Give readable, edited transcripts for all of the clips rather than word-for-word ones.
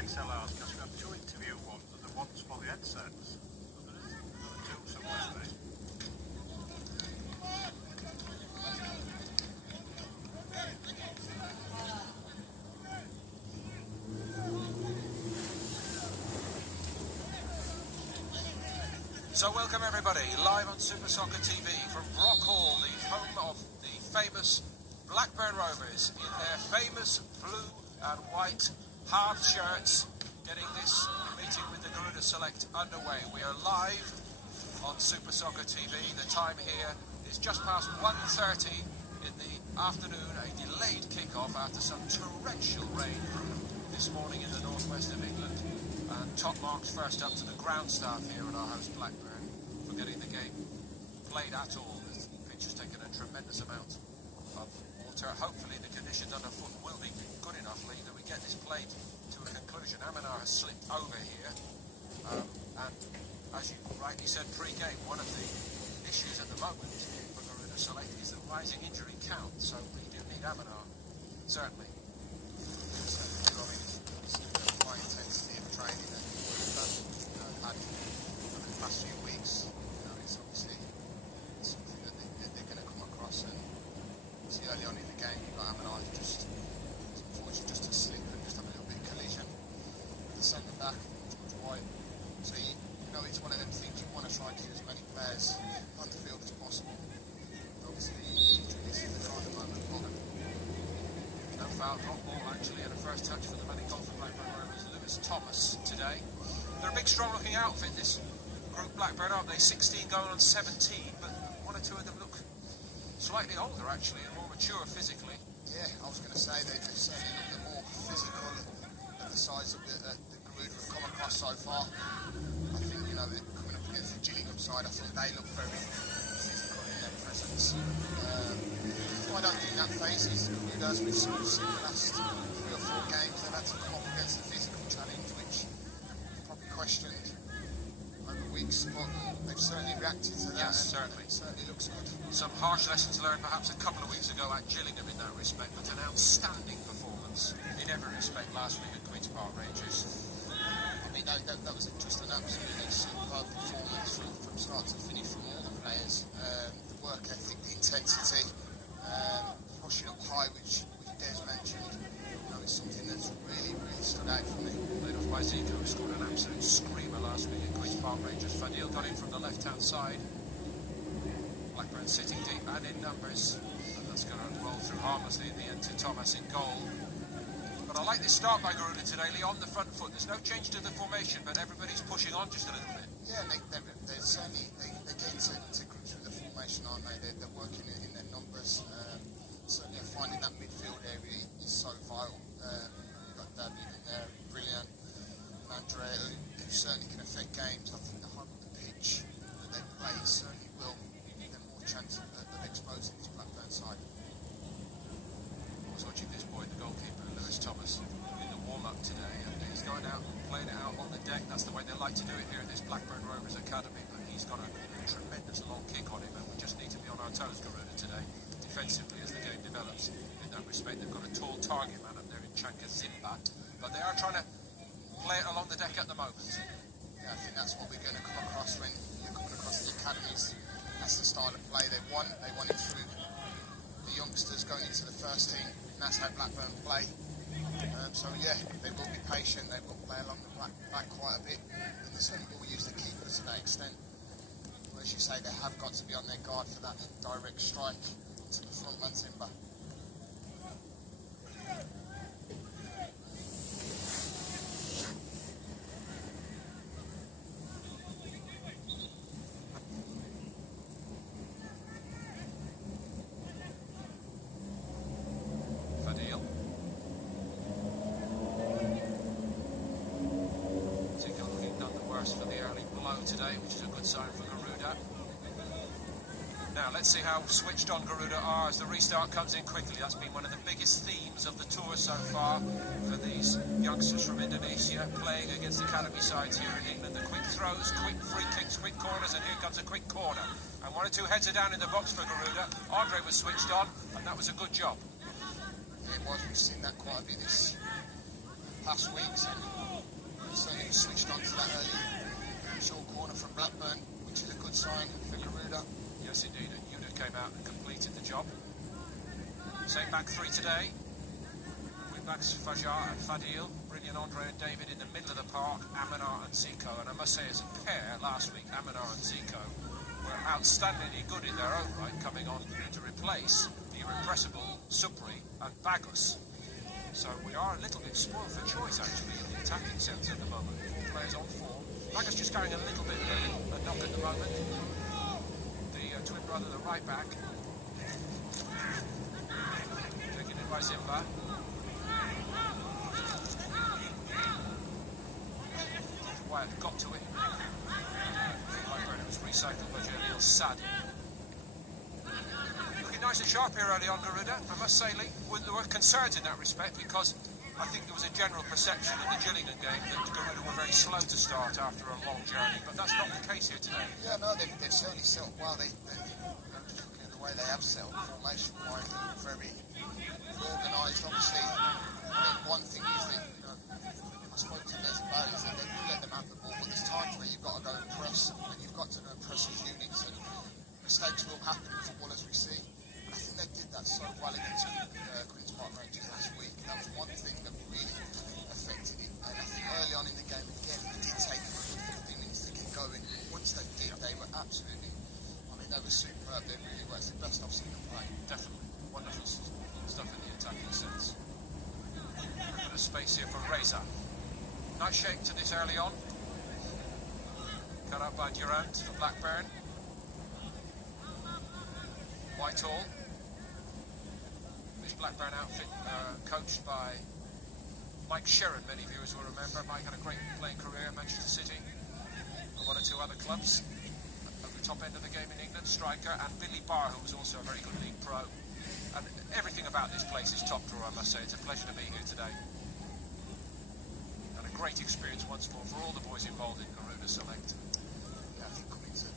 XLRs because we have two interview ones and the ones for the headsets. So there is another two somewhere today. So welcome everybody, live on Super Soccer TV from Brock Hall, the home of the famous Blackburn Rovers in their famous blue and white half shirts, getting this meeting with the Garuda Select underway. We are live on Super Soccer TV. The time here is just past 1:30 in the afternoon, a delayed kick-off after some torrential rain this morning in the northwest of England. And top marks first up to the ground staff here at our host Blackburn for getting the game played at all. The pitch has taken a tremendous amount of water. Hopefully the conditions underfoot will be good enough, Lee, that we get this played to a conclusion. Aminar has slipped over here, and as you rightly said pre-game, one of the issues at the moment for Garuda Select is the rising injury count, so we do need Aminar, certainly. Training that we've had over the past few weeks, it's obviously something that they're going to come across. And see, early on in the game, you've got Aminar just unfortunately just to slip and just have a little bit of collision with the centre back, George White. So it's one of them things you want to try and keep as many players on the field as possible. But obviously, injuries in the kind of moment. No foul, drop ball actually, and a first touch for the many for Blackburn Rovers. Thomas today. They're a big, strong-looking outfit, this group Blackburn, aren't they? 16 going on 17, but one or two of them look slightly older, actually, and more mature physically. Yeah, I was going to say they certainly look the more physical at the size of the Garuda have come across so far. I think, they're coming up against the Gillingham side. I think they look very physical in their presence. I don't think that phases Garuda, as we've seen the last 3 or 4 games. They've had to come up against the physical challenge, which probably questioned over weeks, but they've certainly reacted to that. Yes, certainly. It certainly looks good. Some harsh lessons learned perhaps a couple of weeks ago at Gillingham in that respect, but an outstanding performance in every respect last week at Queen's Park Rangers. I mean, that was just an absolutely superb performance from start to finish from all the players. The work ethic, the intensity, pushing up high, which Des mentioned. It's something that's really stood out for me. Led off by Zico, who scored an absolute screamer last week at Queen's Park Rangers. Fadil got in from the left-hand side. Blackburn sitting deep and in numbers, and that's going to roll through harmlessly in the end to Thomas in goal. But I like this start by Garuda today, Lee, on the front foot. There's no change to the formation, but everybody's pushing on just a little bit. Yeah, they're certainly they're getting to grips with the formation, aren't they? They're working in their numbers. Certainly finding that midfield area is so vital. You've got David in there, brilliant. And Andrea, who certainly can affect games. I think the home of the pitch that they play certainly will give them more chance of exposing this Blackburn side. I was watching this boy, the goalkeeper, Lewis Thomas, in the warm-up today, and he's going out and playing it out on the deck. That's the way they like to do it here at this Blackburn Rovers Academy, but he's got a tremendous long kick on him, and we just need to be on our toes, Garuda, today, defensively as the game develops. In that respect, they've got a tall target man up there in Chanka Zimba, but they are trying to play it along the deck at the moment. Yeah, I think that's what we're going to come across when you're coming across the academies. That's the style of play they want it through the youngsters going into the first team, and that's how Blackburn play. So yeah, they will be patient, they will play along the back quite a bit, and they certainly will use the keeper to that extent. But as you say, they have got to be on their guard for that direct strike to the front man Zimba. Fadil. Zico looking none the worse for the early blow today, which is a good sign for Garuda. Now let's see how switched on Garuda are as the restart comes in quickly. That's been one of the biggest themes of the tour so far for these youngsters from Indonesia playing against academy sides here in England. The quick throws, quick free kicks, quick corners, and here comes a quick corner. And one or two heads are down in the box for Garuda. Andre was switched on, and that was a good job. Yeah, it was. We've seen that quite a bit this past weeks, and we've certainly switched on to that early short corner from Blackburn, which is a good sign for Garuda. Yes, indeed. And Yuda came out and completed the job. Same back three today. Backs Fajar and Fadil, brilliant Andre and David in the middle of the park, Aminar and Zico. And I must say, as a pair last week, Aminar and Zico were outstandingly good in their own right, coming on to replace the irrepressible Supri and Bagus. So we are a little bit spoiled for choice, actually, in the attacking sense at the moment. 4 players on 4. Bagus just carrying a little bit of a knock at the moment. The twin brother, the right back, taken in by Zimba. Wyatt got to it. It was recycled by Jalil Sad. Looking nice and sharp here early on, Garuda. I must say, Lee, there were concerns in that respect because I think there was a general perception in the Gillingham game that Garuda were very slow to start after a long journey, but that's not the case here today. Yeah, no, they've certainly settled well. They just looking at the way they have settled formation-wise, very organised. Obviously, I think one thing is that, I spoke to Les about is that they will let them have the ball, but there's times where you've got to go and press, and you've got to go and press as units, and mistakes will happen in football, as we see. And I think they did that so well against Queen's Park Rangers last week. That was one thing that really affected him. And I think early on in the game, again, it did take them a good 15 minutes to get going. Once they did, they were absolutely, they were superb. They really were. It's the best I've seen them play. Definitely. Wonderful stuff in the attacking sense. A bit of space here for Reza. Nice shake to this early on. Cut out by Durant for Blackburn. Whitehall. This Blackburn outfit coached by Mike Sherrin, many viewers will remember. Mike had a great playing career at Manchester City and 1 or 2 other clubs at the top end of the game in England, striker, and Billy Barr, who was also a very good league pro. And everything about this place is top drawer, I must say. It's a pleasure to be here today. Great experience once more for all the boys involved in Garuda Select. Yeah, I think coming to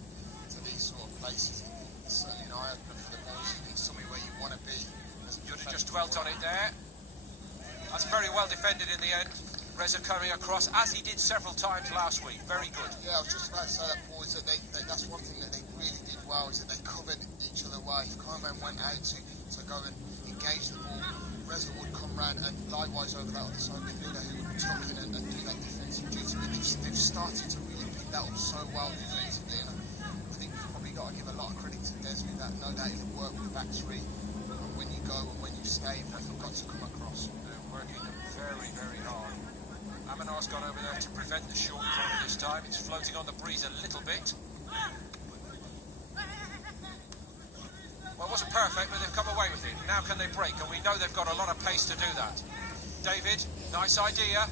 these sort of places is certainly an eye-opener for the boys. It's somewhere where you want to be. You'd have just dwelt on it there. That's very well defended in the end. Reza coming across, as he did several times last week. Very good. Yeah, I was just about to say that, Paul, is that that's one thing that they really did well, is that they covered each other well. If Carman went out to go and engage the ball, Reza would come round, and likewise over that other side midfielder who would tuck in and do that defensive duty. But they've started to really pick that up so well defensively, and I think you've probably got to give a lot of credit to Des with that. No doubt it'll work with the back three when you go and when you stay. They've got to come across. They're working very, very hard. Aminar's gone over there to prevent the short corner this time. It's floating on the breeze a little bit. Well, it wasn't perfect, but they've come away with it. Now can they break? And we know they've got a lot of pace to do that. David, nice idea.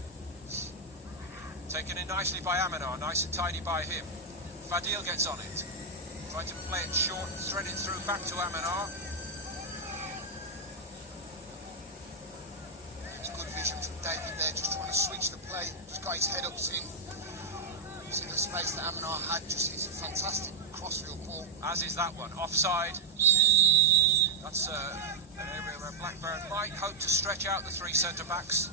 Taken in nicely by Aminar. Nice and tidy by him. Fadil gets on it. Trying to play it short, thread it through back to Aminar. It's good vision from David there, just trying to switch the play. Just got his head up, seeing the space that Aminar had. Just, it's a fantastic crossfield ball. As is that one. Offside. That's an area where Blackburn might hope to stretch out the 3 centre-backs.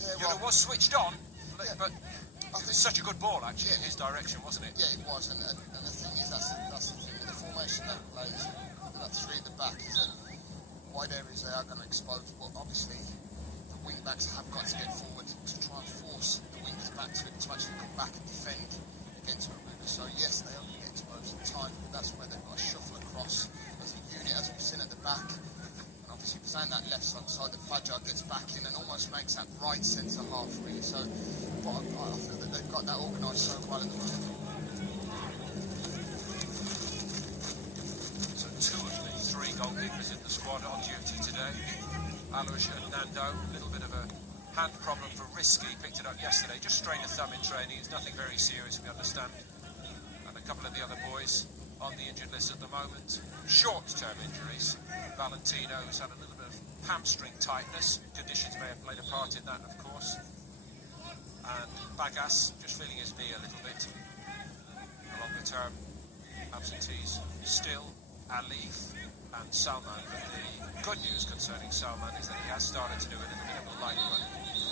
Yeah, well, It was switched on, yeah, but it was such a good ball, actually, in his direction, wasn't it? Yeah, it was, and the thing is, that's the thing with the formation that plays, that 3 at the back, is that wide areas they are going to expose, but obviously the wing-backs have got to get forward to try and force the wingers back to actually come back and defend against Garuda. So yes, they are going to get exposed at times, but that's where they've got to shuffle across as a unit, as we've seen at the back. And obviously saying that left side that Fajar gets back in and almost makes that right centre half really. So but I feel that they've got that organised so well at the moment. So 2 of the 3 goalkeepers in the squad on duty today. Alush and Nando, a little bit of a hand problem for Risky, picked it up yesterday, just strained a thumb in training. It's nothing very serious, we understand. And a couple of the other boys on the injured list at the moment. Short-term injuries. Valentino, who's had a little bit of hamstring tightness. Conditions may have played a part in that, of course. And Bagas, just feeling his knee a little bit. The longer-term absentees still. Alif, and Salman. But the good news concerning Salman is that he has started to do a little bit of a light run.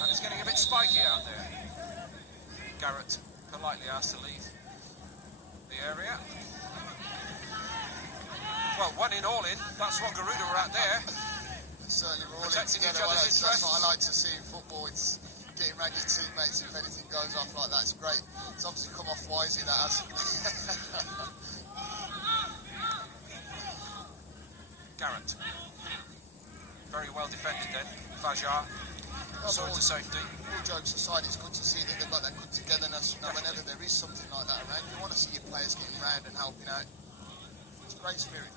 And it's getting a bit spiky out there. Garrett politely asked to leave the area. Well, one in, all in. That's what Garuda were at there. Certainly, we're all Protecting in each together. other's That's what I interests. like to see in football. It's getting around your teammates. If anything goes off like that, it's great. It's obviously come off wisely, that has. Garrett. Very well defended then. Fajar. Saw it to safety. All jokes aside, it's good to see that they've got that good togetherness. You know, whenever there is something like that around, you want to see your players getting round and helping out. It's a great spirit.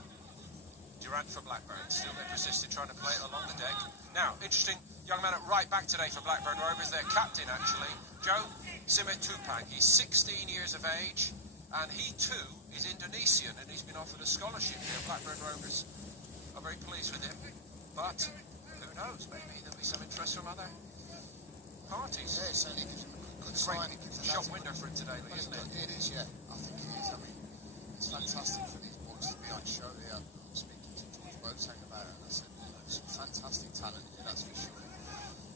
Durant for Blackburn, still they persisted trying to play it along the deck. Now, interesting young man at right back today for Blackburn Rovers, their captain actually, Joe Simit Tupang. He's 16 years of age, and he too is Indonesian, and he's been offered a scholarship here. Blackburn Rovers are very pleased with him, but who knows, maybe there'll be some interest from other parties. Yeah, it certainly gives him a good It's a sign. great It gives shop window for him today, isn't it? It is, yeah. I think it is. I mean, it's fantastic for these boys to be on show here. I'm speaking to George Boateng about it, and I said, you know, some fantastic talent here, that's for sure.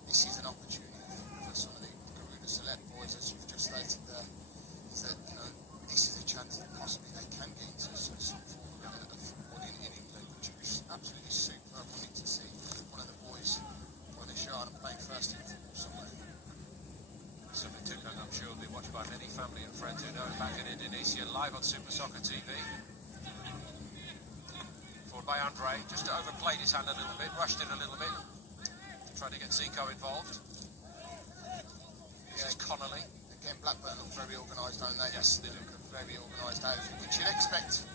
This is an opportunity for some of the Garuda select boys, as you've just stated there, is that, you know, this is a chance that possibly they can get into some form of football in England, which is absolutely superb. I need to see one of the boys on the show and playing first team football somewhere. Simit Tupang, I'm sure, will be watched by many family and friends who know him back in Indonesia, live on Super Soccer TV. Forward by Andre, just overplayed his hand a little bit, rushed it a little bit, trying to get Zico involved. This is Connolly. Again, Blackburn look very organised, don't they? Yes, they look a very organised outfit, which you'd expect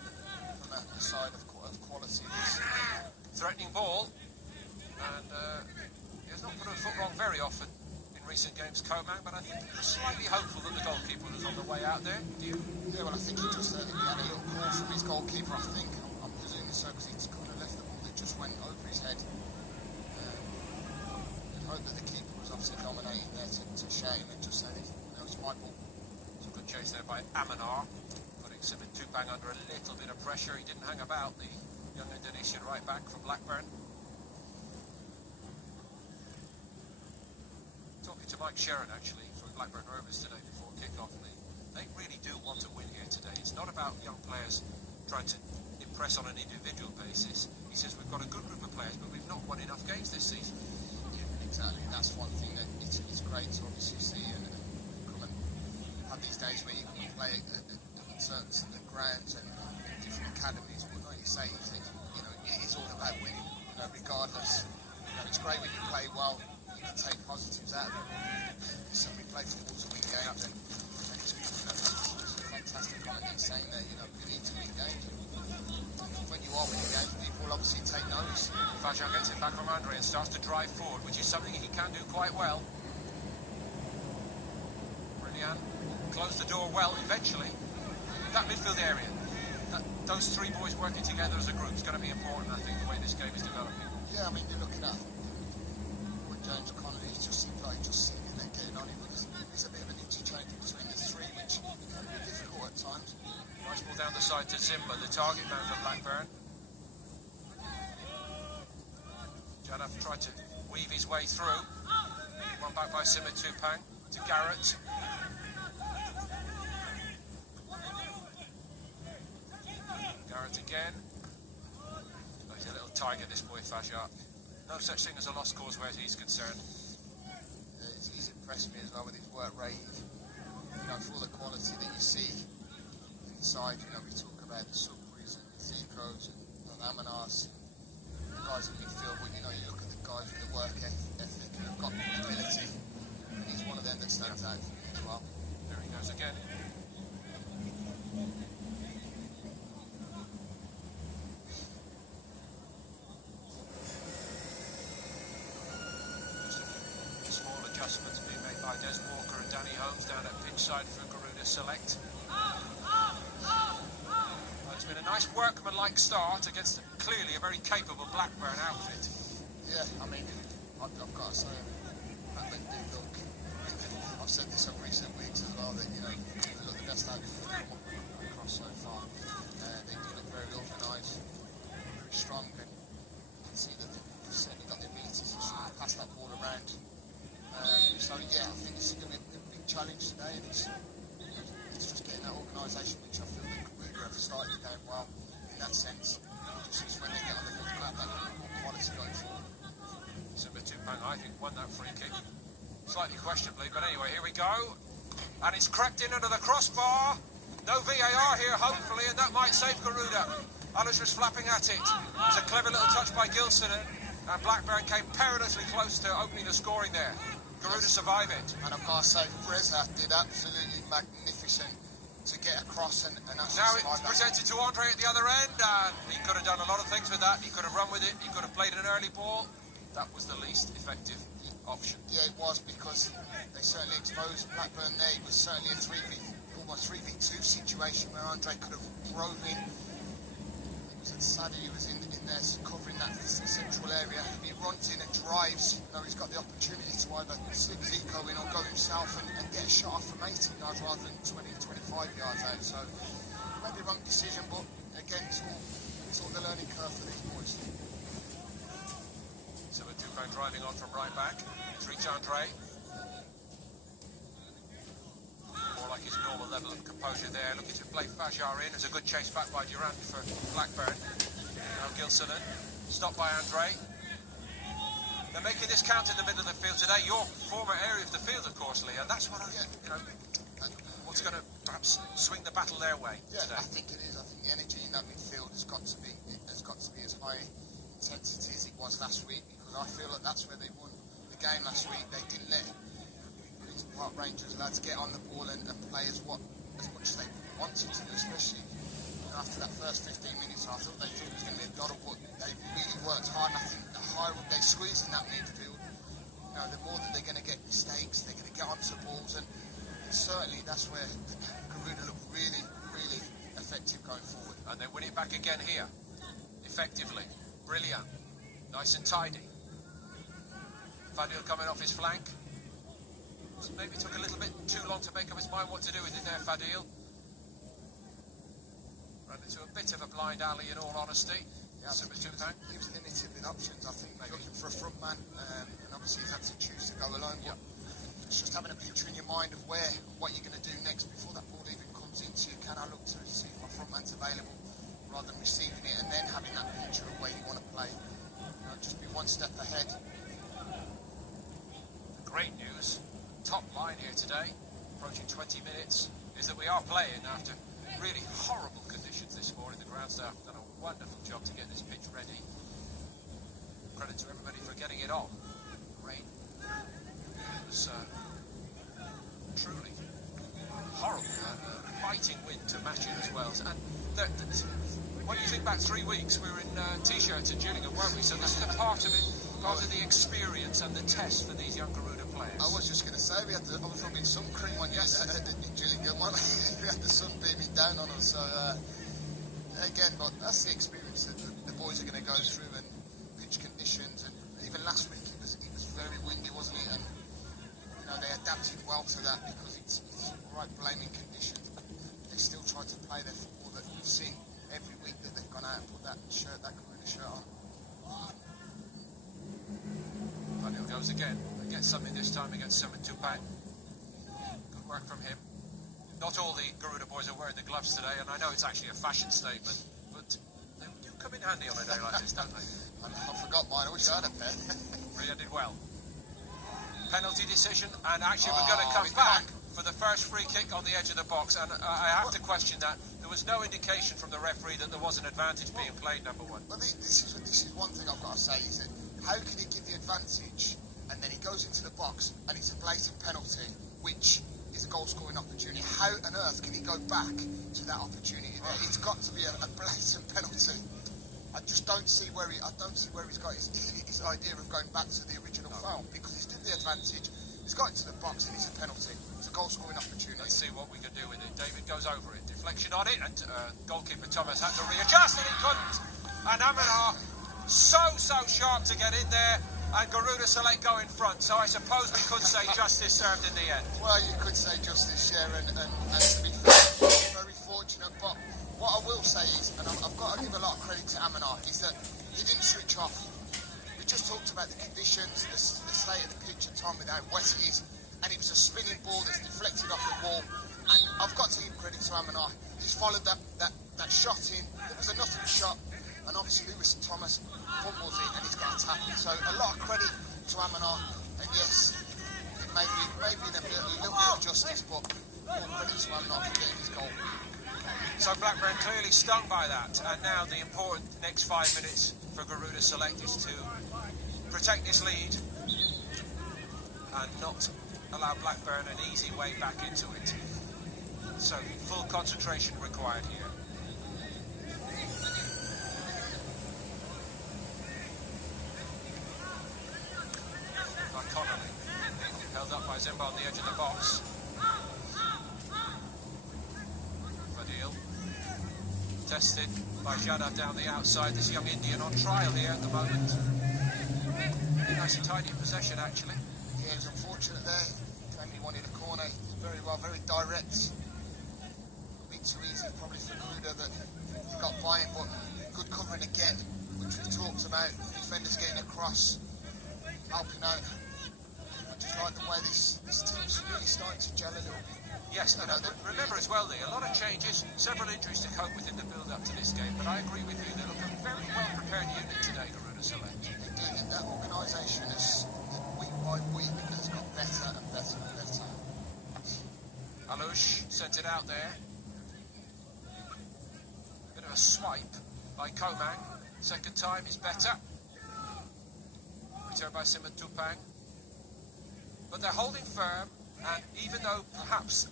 from a side of quality. Threatening ball, and he has not put a foot wrong very often in recent games, Komang, but I think he was slightly hopeful that the goalkeeper was on the way out there. Do you? Yeah, well, I think he just had a little call from his goalkeeper, I think. I'm presuming so, because he's kind of left the ball that just went over his head. I'd hope that the keeper was obviously dominating there to shout him and just say, no, it's my ball. It's a good chase there by Amanar, putting Simit Tupang under a little bit of pressure. He didn't hang about, the young Indonesian right back from Blackburn. Talking to Mike Sheron, actually, from Blackburn Rovers today before kick-off. They really do want to win here today. It's not about young players trying to impress on an individual basis. He says we've got a good group of players, but we've not won enough games this season. Yeah, exactly. That's one thing that it's great to obviously see and come and have these days where you can play at certain grounds and different academies. But like you say, you know, it is all about winning. You know, regardless. You know, it's great when you play well. You can take positives out of it. So we play football to win games, and it's a fantastic comment in saying that, you know, you need to win games. When you are winning games, people will obviously take notice. Fajar gets it back from Andre and starts to drive forward, which is something he can do quite well. Brilliant. Closed the door well eventually. That midfield area, those three boys working together as a group is going to be important, I think, the way this game is developing. Yeah, I mean, you're looking at what James Connolly just seems like just sitting there getting on him, because there's a bit of an interchange between the three, which can be difficult at times. Nice ball down the side to Zimba, the target man for Blackburn. Janaf tried to weave his way through. One back by Simit Tupang to Garrett. Garrett again. Oh, he's a little tiger, this boy Fajar. No such thing as a lost cause where he's concerned. He's impressed me as well with his work rate. You know, for all the quality that you see inside, you know, we talk about the Supris and the Zicos and the Laminars, the guys in midfield, but you know, you look at the guys with the work ethic and have got the ability, and he's one of them that stands out for me as well. There he goes again. Small adjustments being made by Des Walker and Danny Holmes down at pitch side for Garuda Select. It's been a nice workman-like start against clearly a very capable Blackburn outfit. Yeah, I mean, I've got to say, Blackburn do look, I've said this over recent weeks as well, that, you know, they look the best outfit across so far. They do look very organised, very strong, and you can see that they've certainly got the ability to pass that ball around. So yeah, I think it's going to be a big challenge today, and it's just getting that organisation, which I feel that Garuda have started the game well in that sense. Just when they get on the ball, have that more quality going forward. Super Tupang, I think, won that free kick. Slightly questionably, but anyway, here we go. And it's crept in under the crossbar. No VAR here, hopefully, and that might save Garuda. Alice was flapping at it. It was a clever little touch by Gilson, and Blackburn came perilously close to opening the scoring there. Garuda survived it. And I've got to say, Freza did absolutely magnificent to get across and actually now survive it's that. presented to Andre at the other end, and he could have done a lot of things with that. He could have run with it, he could have played an early ball. That was the least effective option. Yeah, it was, because they certainly exposed Blackburn there. It was certainly a almost 3v2 situation where Andre could have drove in. It was Sadi who was in there covering that central area. He runs in and drives. You know, he's got the opportunity to either slip Zico in or go himself and get a shot off from 18 yards rather than 20-25 yards out. So maybe wrong decision, but again, it's all the learning curve for these boys. So with Dupin driving on from right back, it's reach Andre. More like his normal level of composure there. Looking to play Fajar in. There's a good chase back by Durant for Blackburn. Now Gilson, stopped by Andre. They're making this count in the middle of the field today. Your former area of the field, of course, Lee, and that's what what's going to perhaps swing the battle their way Yeah, today. I think it is. I think the energy in that midfield has got to be as high intensity as it was last week, because I feel that that's where they won the game last week. They didn't let these Park Rangers lads get on the ball and play as much as they wanted to do, especially after that first 15 minutes. I thought it was going to be a lot of what they really worked hard, and I think the higher up they squeeze in that midfield, the more that they're going to get mistakes, they're going to get onto balls, and certainly that's where Garuda look really, really effective going forward. And they win it back again here, effectively. Brilliant. Nice and tidy. Fadil coming off his flank. Maybe took a little bit too long to make up his mind what to do with it there, Fadil. Ran into a bit of a blind alley, in all honesty. Yeah, he was limited with options. I think maybe looking for a front man, and obviously he's had to choose to go alone. Yeah. It's just having a picture in your mind of what you're going to do next before that ball even comes into you. Can I look to see if my front man's available, rather than receiving it and then having that picture of where you want to play? Just be one step ahead. Great news, top line here today, approaching 20 minutes, is that we are playing after really horrible conditions this morning. The ground staff have done a wonderful job to get this pitch ready. Credit to everybody for getting it on. Rain. It was truly horrible. Biting wind to match it as well. And when you think back 3 weeks, we were in t-shirts in Gillingham, weren't we? So this is a part of it, part of the experience and the test for these young Garuda players. I was just going to say, I was rubbing sun cream on you in Gillingham. We had the sun beaming down on us. So again, but that's the experience that the boys are going to go through, and pitch conditions. And even last week, it was very windy, wasn't it? And they adapted well to that, because it's right blaming conditions. But they still try to play their football that we've seen every week that they've gone out and put that Garuda shirt on. Daniel goes again. They get something this time against Simon Tupang. Good work from him. Not all the Garuda boys are wearing the gloves today, and I know it's actually a fashion statement, but they do come in handy on a day like this, don't they? I forgot mine. I wish I had a pair. Ria did well. Penalty decision, and actually we're going to come back for the first free kick on the edge of the box, and I have to question that. There was no indication from the referee that there was an advantage being played, number one. Well, this is one thing I've got to say, is that how can he give the advantage and then he goes into the box and it's a blatant penalty, which is a goal-scoring opportunity? How on earth can he go back to that opportunity there? It's got to be a blatant penalty. I just don't see where he's got his idea of going back to the original foul, because he's did the advantage, he's got into the box and it's a penalty. It's a goal-scoring opportunity. Let's see what we can do with it. David goes over it, deflection on it, and goalkeeper Thomas had to readjust, and he couldn't. And Aminar so sharp to get in there, and Garuda Select go in front. So I suppose we could say justice served in the end. Well, you could say justice, yeah, and to be fair, very fortunate, but what I will say is, and I've got to give a lot of credit to Amanar, is that he didn't switch off. We just talked about the conditions, the state of the pitch at time with how wet it is, and it was a spinning ball that's deflected off the wall. And I've got to give credit to Amanar. He's followed that shot in. It was a nothing shot, and obviously Lewis Thomas fumbles it, and he's got a tackle. So a lot of credit to Amanar, and yes, it may be a little bit of justice, but more credit to Amanar for getting his goal. So Blackburn clearly stung by that, and now the important next 5 minutes for Garuda Select is to protect this lead and not allow Blackburn an easy way back into it. So full concentration required here. Connolly held up by Zimba on the edge of the box. Fadil tested by Jada down the outside. This young Indian on trial here at the moment. Nice and tidy in possession, actually. Yeah, it was unfortunate there. Jamie wanted a corner. Very well, very direct. A bit too easy probably for Garuda that he got by him, but good covering again, which we've talked about. Defenders getting across, helping out. I just like the way this team's really starting to gel a little bit. Yes, and remember as well, Lee, a lot of changes, several injuries to cope with in the build-up to this game, but I agree with you, they look a very well-prepared unit today, Garuda Select. They do, and that organisation has, week by week, has got better and better and better. Alush sent it out there. Bit of a swipe by Komang. Second time is better. Return by Simon Tupang. But they're holding firm, and even though perhaps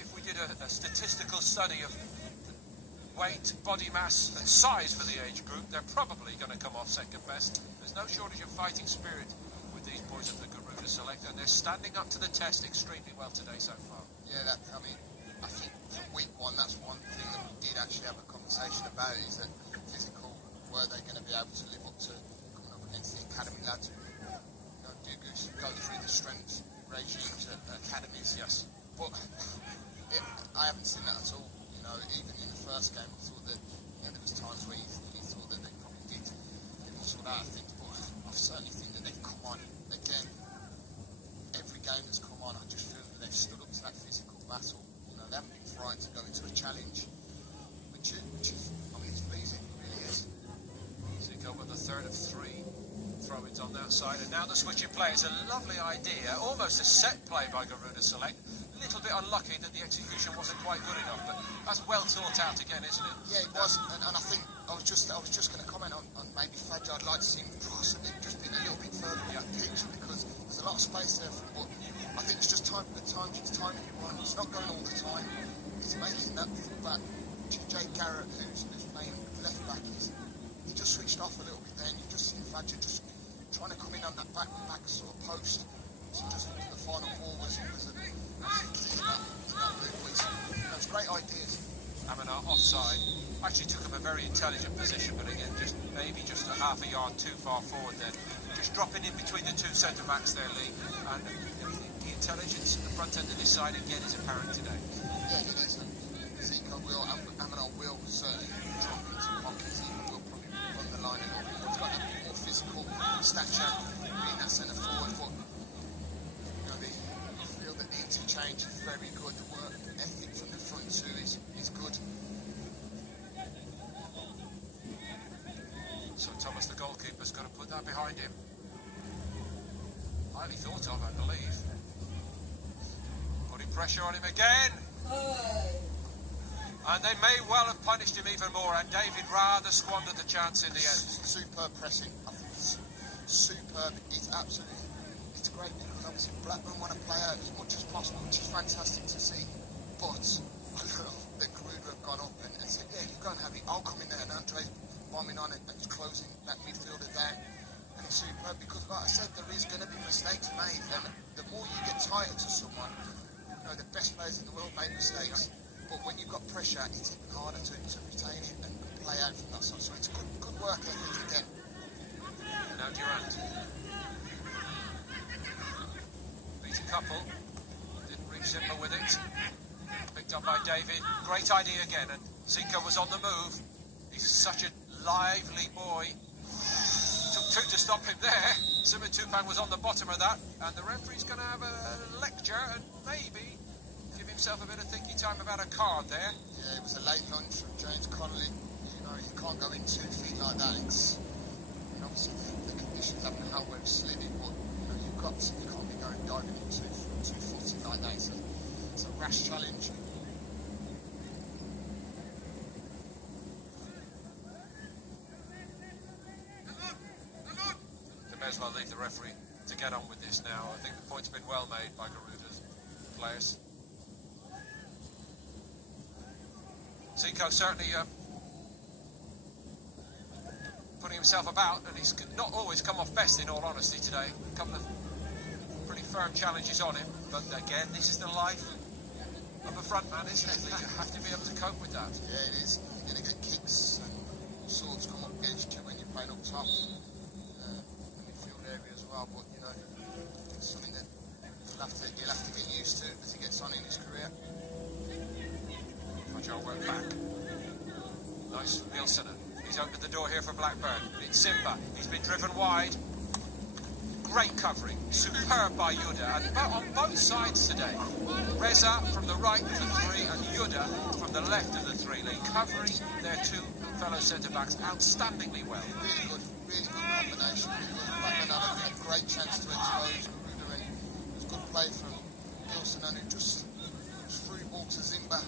if we did a statistical study of weight, body mass and size for the age group, they're probably going to come off second best. There's no shortage of fighting spirit with these boys of the Garuda Select, and they're standing up to the test extremely well today so far. Yeah, I think from week one, that's one thing that we did actually have a conversation about, is that physical, were they going to be able to live up to coming up against the academy lads? Do go through the strength regimes at academies. Yes. But I haven't seen that at all. You know, even in the first game, I thought that there was times where you thought that they probably did sort out things, but I certainly think that they've come on again. Every game that's come on, I just feel that they've stood up to that physical battle. You know, they haven't been frightened to go into a challenge, which is, I mean, it's pleasing. It really is. Zico with the third of three throw-ins on that side, and now the switching play. It's a lovely idea, almost a set play by Garuda Select. A little bit unlucky that the execution wasn't quite good enough, but that's well thought out again, isn't it? Yeah, it was, and I think I was just going to comment on maybe Fadja. I'd like to see him possibly just being a little bit further up the pitch, because there's a lot of space there for him, but I think it's just timing it right. It's not going all the time. It's making that fullback, Jay Garrett, who's playing left back, he just switched off a little bit there, and you just see Fadja just trying to come in on that back sort of post. So just the final ball was key in that move. It was great ideas. Amanar offside. Actually took up a very intelligent position, but again, maybe just a half a yard too far forward then. Just dropping in between the two centre-backs there, Lee. And the intelligence at the front end of this side again is apparent today. Yeah, it is. Zico will, Amanar will certainly drop into pockets. He will probably run the line a little bit. He's got a more physical stature being that centre forward, but you know, you feel that the interchange is very good. The work ethic from the front two is good. So Thomas, the goalkeeper's got to put that behind him. Highly thought of, I believe. Putting pressure on him again. And they may well have punished him even more, and David rather squandered the chance in the end. Superb pressing. I think it's superb. It's absolutely, it's great, because obviously Blackburn want to play out as much as possible, which is fantastic to see. But I know that Garuda have gone up and said, yeah, you go and have it. I'll come in there, and Andre's bombing on it and closing that midfielder down. And it's superb, because like I said, there is going to be mistakes made, and the more you get tighter to someone, you know, the best players in the world make mistakes. But when you've got pressure, it's even harder to retain it and play out from that side. So it's good work ethic again. Now Durant. Beat a couple. Didn't reach Zimmer with it. Picked up by David. Great idea again. And Zico was on the move. He's such a lively boy. Took two to stop him there. Simatupang was on the bottom of that, and the referee's going to have a lecture and maybe give himself a bit of thinking time about a card there. Yeah, it was a late lunge from James Connolly. You know, you can't go in 2 feet like that. It's, I mean, obviously the conditions haven't helped where it's sliding, but you know, you can't be going diving in 2 footing like that. It's a rash challenge. They may as well leave the referee to get on with this now. I think the point's been well made by Garuda's players. Zico certainly putting himself about, and he's not always come off best, in all honesty, today. A couple of pretty firm challenges on him, but again, this is the life of a front man, isn't it? You have to be able to cope with that. Yeah, it is. You're going to get kicks and all sorts come up against you when you're playing up top. Midfield area as well, but you know, it's something that you'll have to get used to as he gets on in his career. Joe went back. Nice from Nielsen. He's opened the door here for Blackburn. It's Simba. He's been driven wide. Great covering. Superb by Yuda. And on both sides today. Reza from the right of the three and Yuda from the left of the three. They covering their two fellow centre-backs outstandingly well. Really good combination. Really good. Blackburn had a great chance to expose Garuda, and it was good play from Nielsen, and it just threw the ball to Zimba.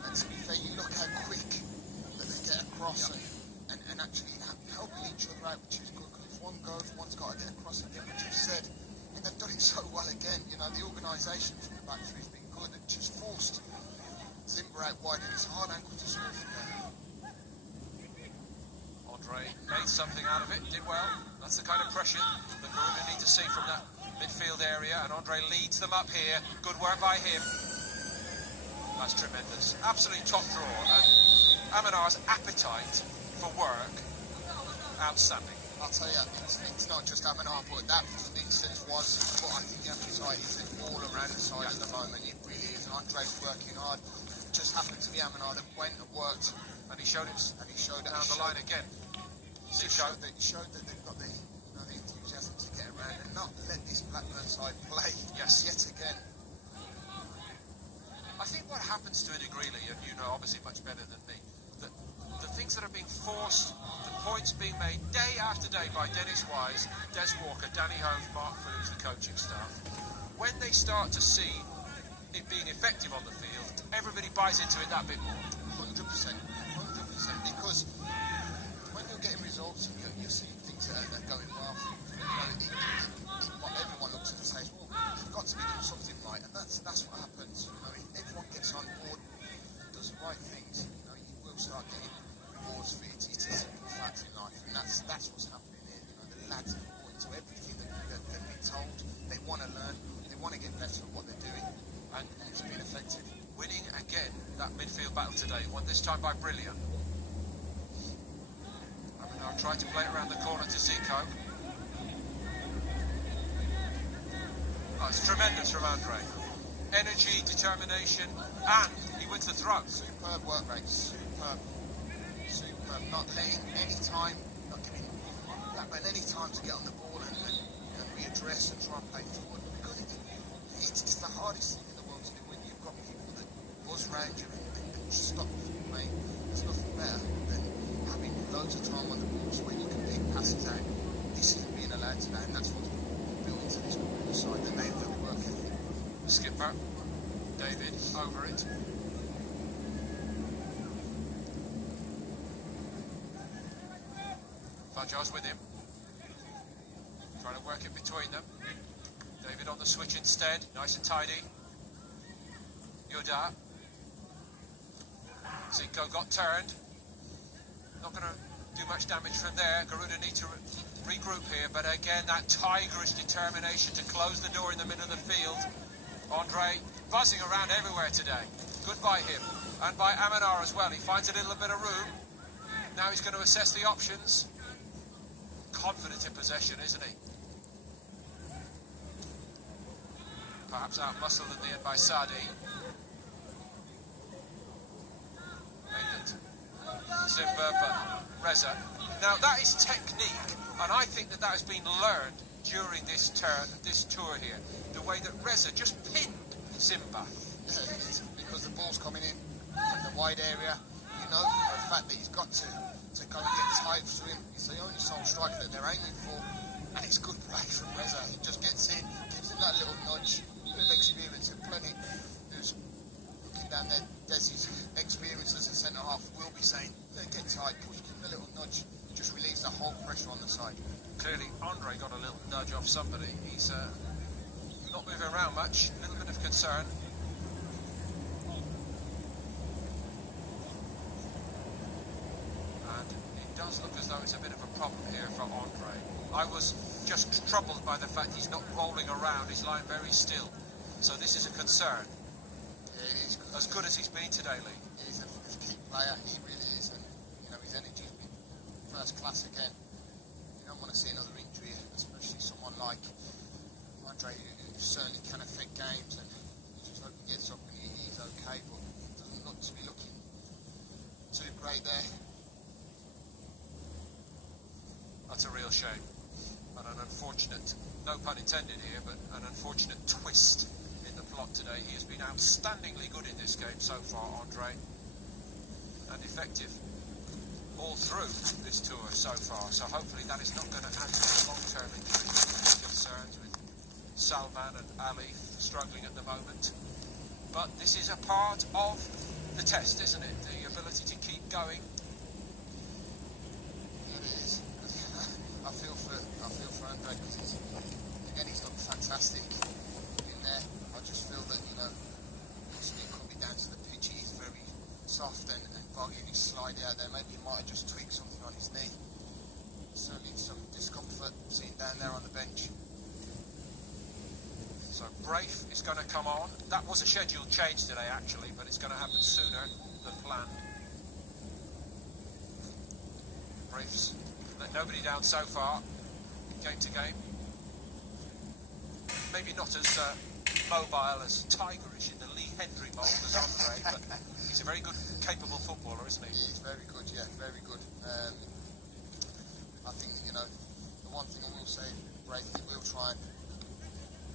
And to be fair, you look how quick that they get across, and actually helping each other out, which is good, because if one goes, one's got to get across again, which you've said, and they've done it so well again. You know, the organisation from the back three has been good. It just forced Zimba out wide, and it's a hard angle to score from there. Andre made something out of it, did well. That's the kind of pressure that Garuda need to see from that midfield area, and Andre leads them up here. Good work by him. That's tremendous. Absolutely top draw, and Amanar's appetite for work, outstanding. I'll tell you, it's not just Amanar, but that instance was, but I think the appetite is all around the side at the moment. It really is. Andre's working hard. It just happened to be Amanar that went and worked, and he showed it down the line again. He showed that they've got the enthusiasm to get around and not let this Blackburn side play yet again. I think what happens to a degree, Lee, and you know obviously much better than me, that the things that are being forced, the points being made day after day by Dennis Wise, Des Walker, Danny Holmes, Mark Phillips, the coaching staff, when they start to see it being effective on the field, everybody buys into it that bit more. 100%, because when you're getting results and you're seeing things that are going well, you know, everyone looks at it and says, well, they've got to be doing something right, and that's what happens. You know, if everyone gets on board, does the right things, you know, you will start getting rewards for it. It's a simple fact in life, and that's what's happening here. You know, the lads are bought into everything that they've been told. They want to learn, they want to get better at what they're doing, and it's been effective. Winning again that midfield battle today, won this time by Brilliant. Amanar tried to play it around the corner to Zico. Oh, it's tremendous from Andre. Energy, determination, and he wins the throw. Superb work rate, superb. Not letting any time, not giving Blackburn any time to get on the ball and readdress and try and play forward, because it's the hardest thing in the world to do when you've got people that buzz round you and just stop you from playing. There's nothing better than having loads of time on the ball so when you can pick passes out. This isn't being allowed today, and that's what's built into this side, that they've got work ethic. Skipper, David, over it. Fajar's with him. Trying to work it between them. David on the switch instead. Nice and tidy. Yuda. Zico got turned. Not going to do much damage from there. Garuda need to regroup here, but again, that tigerish determination to close the door in the middle of the field. Andre buzzing around everywhere today. Good by him. And by Amanar as well. He finds a little bit of room. Now he's going to assess the options. Confident in possession, isn't he? Perhaps out-muscled in the end by Sadi. Made it Zimba, but Reza. Now that is technique, and I think that has been learned during this tour here. The way that Reza just pinned Zimba. Because the ball's coming in from the wide area, you know for a fact that he's got to go and get tight to him. He's the only sole striker that they're aiming for, and it's good play from Reza. He just gets in, gives him that little nudge, a bit of experience, and plenty who's looking down there. Desi's experience as a centre-half will be saying, get tight, push, give him a little nudge. It just relieves the whole pressure on the side. Clearly, Andre got a little nudge off somebody. He's not moving around much, a little bit of concern. It does look as though it's a bit of a problem here for Andre. I was just troubled by the fact he's not rolling around, he's lying very still. So this is a concern. Yeah, it is. As good as he's been today, Lee. He's a key player, he really is, and you know his energy's been first class again. You don't want to see another injury, especially someone like Andre, who certainly can affect games, and you just hope he gets up and he's okay, but it doesn't look to be looking too great there. That's a real shame, and an unfortunate, no pun intended here, but an unfortunate twist in the plot today. He has been outstandingly good in this game so far, Andre, and effective all through this tour so far, so hopefully that is not going to add to long-term injury concerns with Salman and Ali struggling at the moment. But this is a part of the test, isn't it? The ability to keep going. I feel for Andre because he's done fantastic in there. I just feel that, you know, it could be down to the pitch. He's very soft and boggy and he's sliding out there. Maybe he might have just tweaked something on his knee. Certainly some discomfort seen down there on the bench. So Braith is going to come on. That was a scheduled change today actually, but it's going to happen sooner than planned. Braith's let nobody down so far, game to game. Maybe not as mobile, as tigerish in the Lee Hendry mould as Andre, but he's a very good, capable footballer, isn't he? He's very good, yeah, very good. I think, you know, the one thing I will say, Braith, he will try and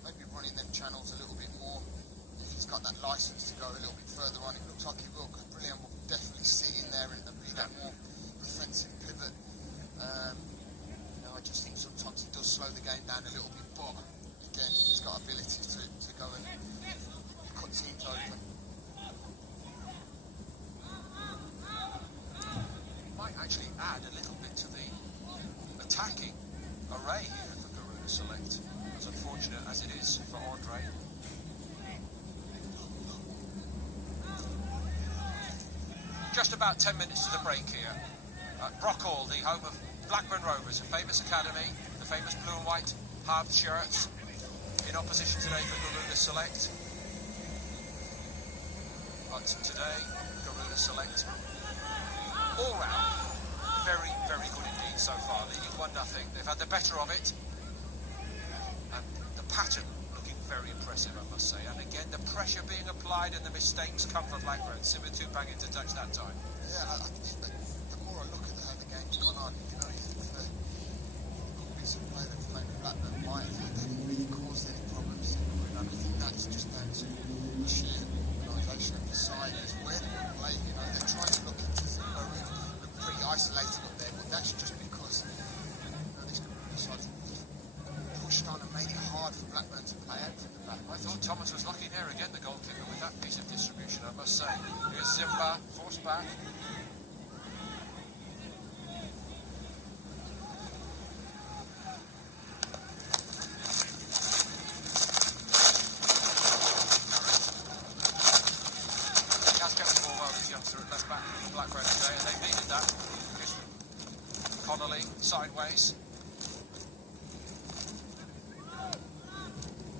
maybe run in them channels a little bit more. If he's got that licence to go a little bit further on, it looks like he will, because Brilliant will definitely sit in there and be that more defensive pivot. You know, I just think sometimes he does slow the game down a little bit, but again, he's got ability to go and cut teams open. Might actually add a little bit to the attacking array here for Garuda Select, as unfortunate as it is for Andre. Just about 10 minutes to the break here. Brockhall, the home of Blackburn Rovers, a famous academy, the famous blue and white halved shirts, in opposition today for Garuda Select. But today, Garuda Select, all round, very, very good indeed so far, leading 1-0. They've had the better of it, and the pattern looking very impressive, I must say. And again, the pressure being applied and the mistakes come from Blackburn. Simmer Tupang into touch that time. Yeah, the more I look at how the game's gone on, you know, you think the good bits of play that played with Blackburn might have they didn't really cause any problems. And I think that's just down to the sheer organisation of the side as where they play. You know, they're trying to look into Zimba and look pretty isolated up there, but that's just because, you know, this side's pushed on and made it hard for Blackburn to play out from the back. I thought Thomas was lucky there again, the goalkeeper, with that piece of distribution, I must say. Here's Zimba, forced back. Sideways.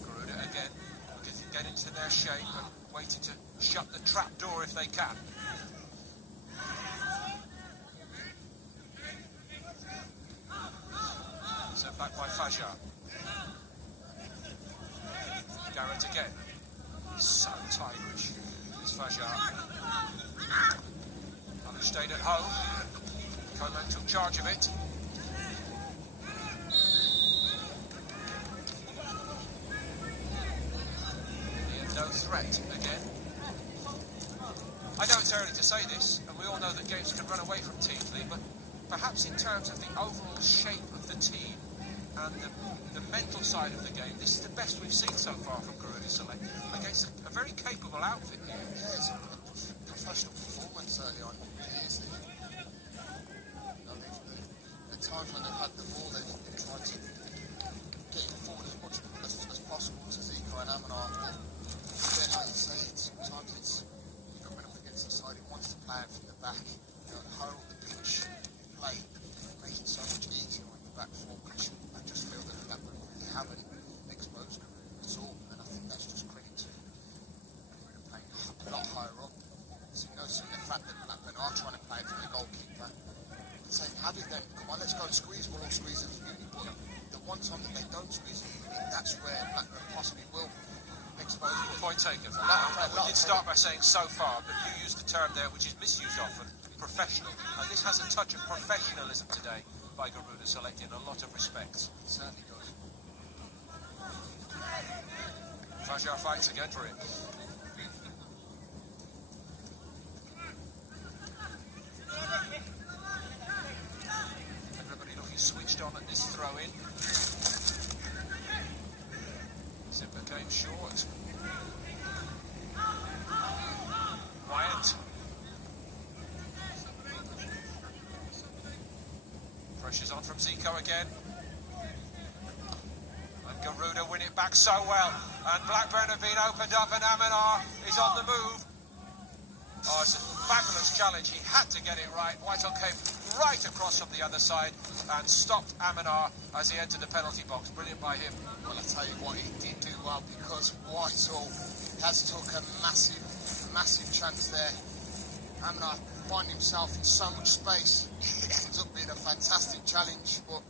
Garuda again, looking to get into their shape and waiting to shut the trap door if they can. Sent back by Fajar. Garrett again. So tigerish is Fajar. Stayed at home. Proman took charge of it. No threat again. I know it's early to say this, and we all know that games can run away from teams, Lee, but perhaps in terms of the overall shape of the team and the mental side of the game, this is the best we've seen so far from Garuda Select against a very capable outfit here. Yeah, it's a professional performance early on. It is. The times when they've had the ball, they've tried to get it forward as much as possible to Zico and Amanar. Then, like you say, sometimes you're coming up against a side who wants to play it from the back. You know, hurl the pitch, play, make it so much easier on your back four. Which I just feel that Blackburn really haven't exposed Garuda at all, and I think that's just credit to Garuda playing a lot higher up. So you know, seeing the fact that Blackburn are trying to play it from the goalkeeper, and saying, have it then, come on, let's go and squeeze. We'll all squeeze as a unit. But the one time that they don't squeeze as a unit, that's where Blackburn possibly will. Point taken. We did start by saying so far, but you used the term there which is misused often, professional. And this has a touch of professionalism today by Garuda Select in a lot of respects. It certainly does. Fajar fights again for it. Everybody looking switched on at this throw-in. Zipper came short. Wyatt. Pressure's on from Zico again. And Garuda win it back so well. And Blackburn have been opened up and Amanar is on the move. Oh, it's a fabulous challenge. He had to get it right. Whitehall came right across from the other side and stopped Amanar as he entered the penalty box. Brilliant by him. Well, I tell you what, he did do well because Whitehall has took a massive chance there. Amanar find himself in so much space. It ends up being a fantastic challenge, but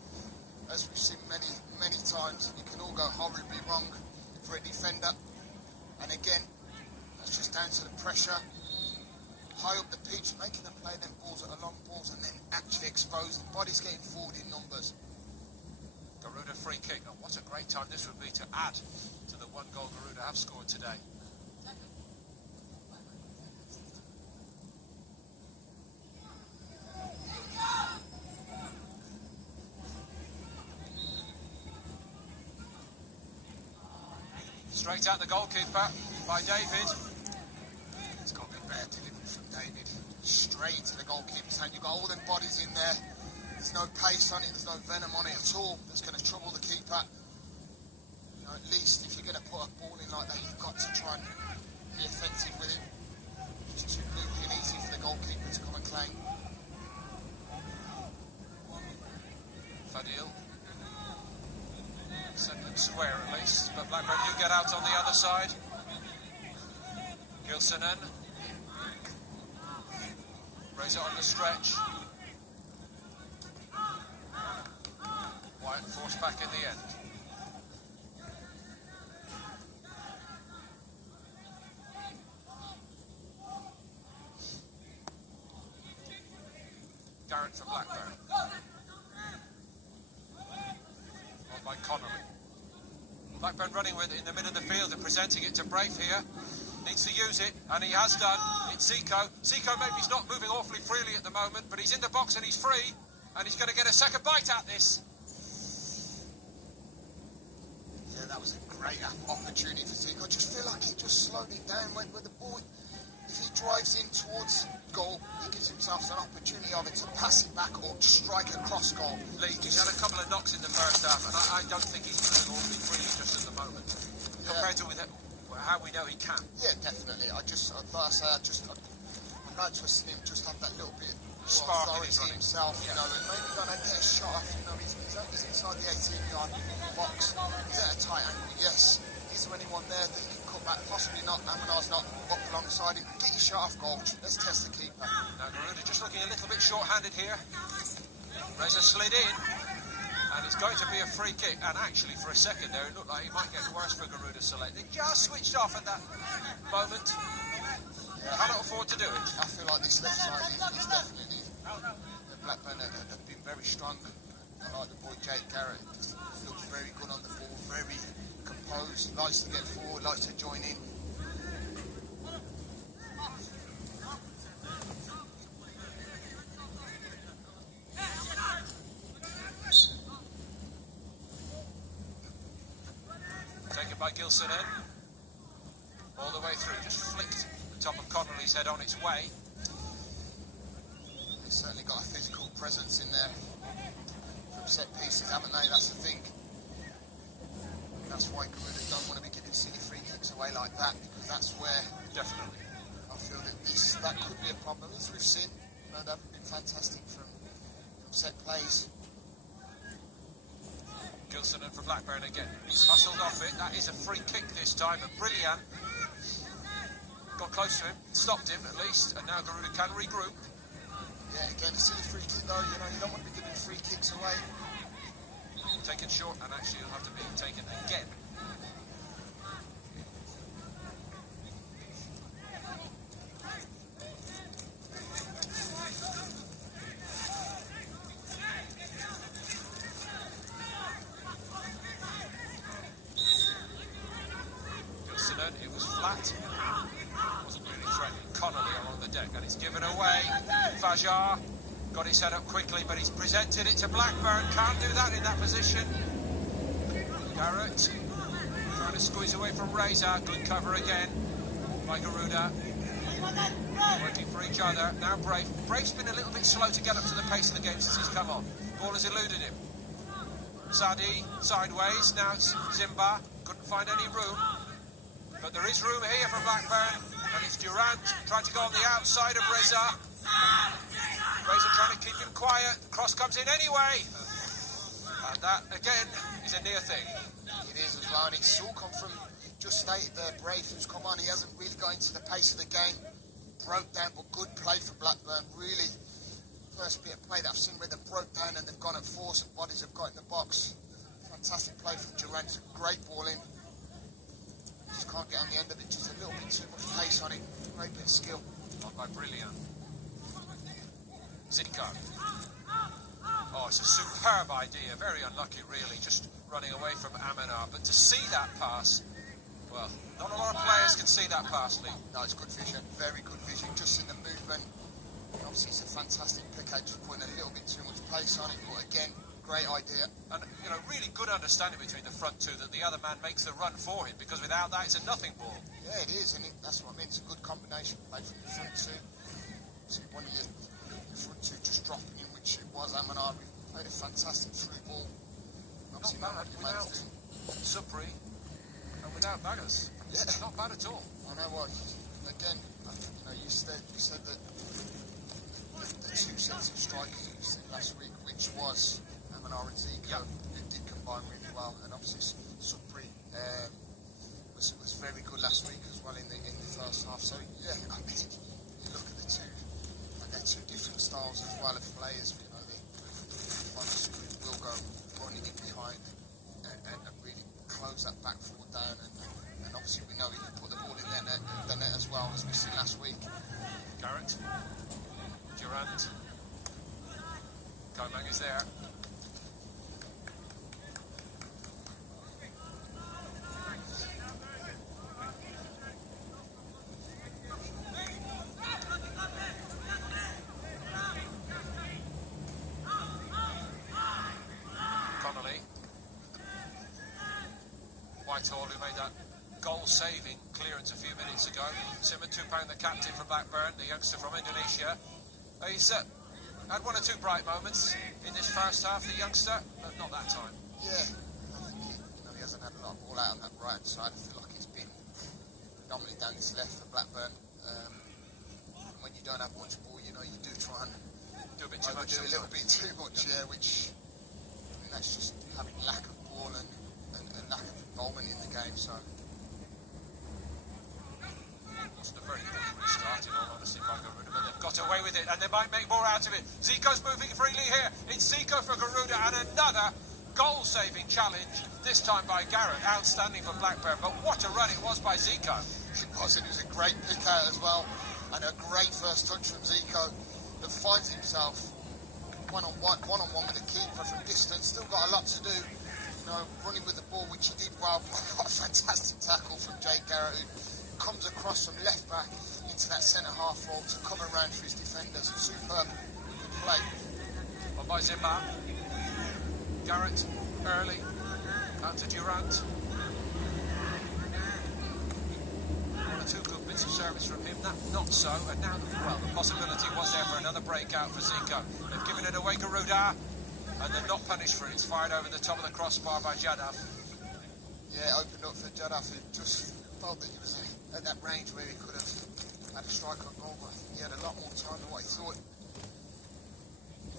as we've seen many times, it can all go horribly wrong for a defender. And again, that's just down to the pressure. High up the pitch, making them play them balls at the long balls and then actually expose the bodies getting forward in numbers. Garuda free kick. Oh, what a great time this would be to add to the one goal Garuda have scored today. Straight at the goalkeeper by David. It's got to be better delivery from David. Straight to the goalkeeper's hand. You've got all them bodies in there. There's no pace on it, there's no venom on it at all. That's going to trouble the keeper. You know, at least if you're going to put a ball in like that, you've got to try and be effective with it. It's too loopy and easy for the goalkeeper to come and claim. Fadil. Second square at least, but Blackburn do get out on the other side. Gilsonen. Raise it on the stretch. Wyatt forced back in the end. Garrett for Blackburn. On by Connolly. Blackburn running with it in the middle of the field and presenting it to Braith here. Needs to use it, and he has done. It's Zico. Zico maybe he's not moving awfully freely at the moment, but he's in the box and he's free, and he's going to get a second bite at this. Yeah, that was a great opportunity for Zico. I just feel like he just slowed it down, went with the ball. If he drives in towards goal, he gives himself an opportunity either to pass it back or strike across goal. Lee, he's had a couple of knocks in the first half, and I don't think he's moving awfully freely just at the moment, compared to how we know he can. Yeah, definitely. I'd like I say, I'd like to have seen him just have that little bit more Spark in authority his running. himself, Yeah. you know, and maybe going to get a shot off, you know, he's inside the 18-yard box, he's at a tight angle, yes. Is there anyone there that he can cut back? Possibly not. Amanar's not up alongside him. Get your shot off goal. Let's test the keeper. Now Garuda just looking a little bit short-handed here. Reza slid in, and it's going to be a free kick. And actually, for a second there, it looked like it might get worse for Garuda Select. They just switched off at that moment. Yeah, Cannot afford to do it. I feel like this left side is definitely the Blackburn have been very strong. I like the boy Jake Garrett. Looks very good on the ball, very composed, likes to get forward, likes to join in. Taken by Gilson in. All the way through, just flicked the top of Connolly's head on its way. They've certainly got a physical presence in there from set pieces, haven't they? That's the thing. That's why Garuda don't want to be giving silly free kicks away like that, because that's where Definitely. I feel that that could be a problem. As we've seen, they haven't been fantastic from set plays. Gilson in for Blackburn again. He's hustled off it. That is a free kick this time, but brilliant. Got close to him, stopped him at least, and now Garuda can regroup. Yeah, again, a silly free kick though, you know, you don't want to be giving free kicks away. Taken short, and actually it'll have to be taken again. It was flat, wasn't really threatening Connolly along the deck, and it's given away. Fajar got his head up quickly, but he's presented it to Blackburn. Can't do that in that position. Garrett trying to squeeze away from Reza. Good cover again by Garuda. Working for each other. Now Brave. Brave's been a little bit slow to get up to the pace of the game since he's come on. Ball has eluded him. Sadi sideways. Now it's Zimba. Couldn't find any room. But there is room here for Blackburn, and it's Durant trying to go on the outside of Reza. Reza trying to keep him quiet. The cross comes in anyway. And that, again, is a near thing. It is as well, and it's all come from, you just stated there, Brave, who's come on. He hasn't really got into the pace of the game. Broke down, but good play for Blackburn. Really, first bit of play that I've seen where they've broke down and they've gone at force and bodies have got in the box. Fantastic play from Durant. Great ball in. Just can't get on the end of it, just a little bit too much pace on it. Great bit of skill. Not by brilliant. Zico. Oh, it's a superb idea. Very unlucky, really, just running away from Amenar. But to see that pass, well, not a lot of players can see that pass, Lee. No, it's good vision, very good vision, just in the movement. Obviously, it's a fantastic pick out, just putting a little bit too much pace on it, but again, great idea. And, you know, really good understanding between the front two that the other man makes the run for him, because without that, it's a nothing ball. Yeah, it is, and that's what I mean. It's a good combination play from the front two. See, one of your front two just dropping in, which it was Amenar. We played a fantastic through ball. Obviously, not bad without Supri and without Baggers. Yeah. Not bad at all. I know what. Again, you know, you said that the two sets of strikers that you said last week, which was Amenar and Zico, it did combine really well, and obviously Supri was very good last week as well in the first half. So yeah, I mean, you look at the two, and they're two different styles as well of players. You know, Supri will go running in behind and really close that back forward down, and obviously we know he can put the ball in the net as well, as we've seen last week. Garrett, Durant, Komang is there. Whitehall, who made that goal-saving clearance a few minutes ago. Simon Tupang, the captain for Blackburn, the youngster from Indonesia. He's had one or two bright moments in this first half, the youngster, but not that time. Yeah, I think he hasn't had a lot of ball out on that right side. I feel like it's been predominantly down his left for Blackburn. When you don't have much ball, you know, you do try and do a bit too much. Do a little bit too much, yeah, which I mean, that's just having lack of ball and lack of involvement in the game. So wasn't a very good restart, in all honesty, by Garuda, but they've got away with it, and they might make more out of it. Zico's moving freely here. It's Zico for Garuda, and another goal-saving challenge, this time by Garrett. Outstanding for Blackburn, but what a run it was by Zico. It was a great pick out as well, and a great first touch from Zico that finds himself one-on-one with the keeper from distance. Still got a lot to do. You know, running with the ball, which he did well. What a fantastic tackle from Jay Garrett, who comes across from left back into that centre-half role to cover around for his defenders. Superb, good play. Well, by Zimmer. Garrett, early, out to Durant. One or two good bits of service from him, that not so, and now, well, the possibility was there for another breakout for Zico. They've given it away to Ruda, and they're not punished for it. It's fired over the top of the crossbar by Jadaf. Yeah, it opened up for Jadaf, who just felt that he was at that range where he could have had a strike on goal, but I think he had a lot more time than what he thought.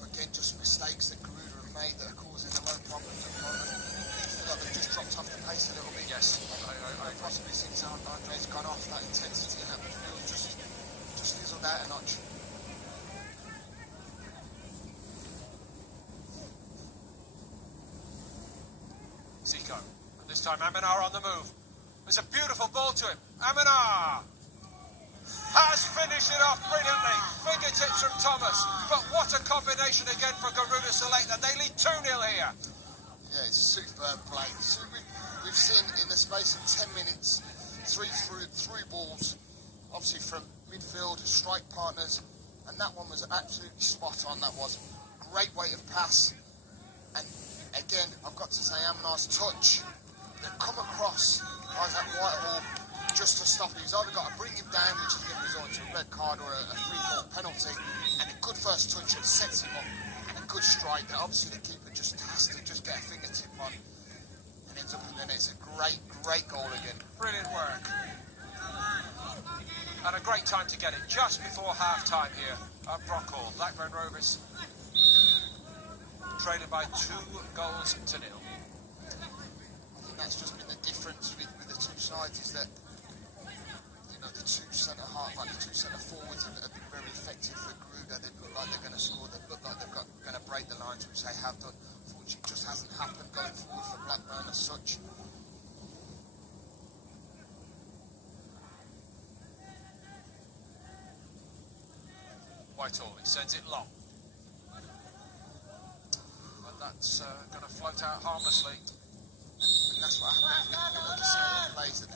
Again, just mistakes that Garuda have made that are causing them own problems at the moment. I feel like they've just dropped off the pace a little bit. Yes, I possibly since Andre's gone off, that intensity in that midfield just fizzled out a notch. Zico, and this time Aminar on the move. There's a beautiful ball to him. Aminar has finished it off brilliantly. Fingertips from Thomas. But what a combination again for Garuda Select. They lead 2-0 here. Yeah, it's superb play. So we've seen in the space of 10 minutes, three balls, obviously from midfield, strike partners, and that one was absolutely spot on. That was great weight of pass. And again, I've got to say, Aminar's touch that come across Isaac Whitehall just to stop him. He's either got to bring him down, which is going to result into a red card or a free-ball penalty, and a good first touch that sets him up, and a good strike that obviously the keeper just has to just get a fingertip on, and ends up in the net. It's a great goal again. Brilliant work. And a great time to get it, just before half-time here at Brockhall. Blackburn Rovers trailing by 2 goals to 0. I think that's just been the difference with the two sides, is that, you know, the two centre forwards have been very effective for Garuda. They look like they're going to score. They look like they're going to break the lines, which they have done. Unfortunately, it just hasn't happened going forward for Blackburn as such. Whitehall, he sends it long. But that's going to float out harmlessly. And that's what happens with the same plays that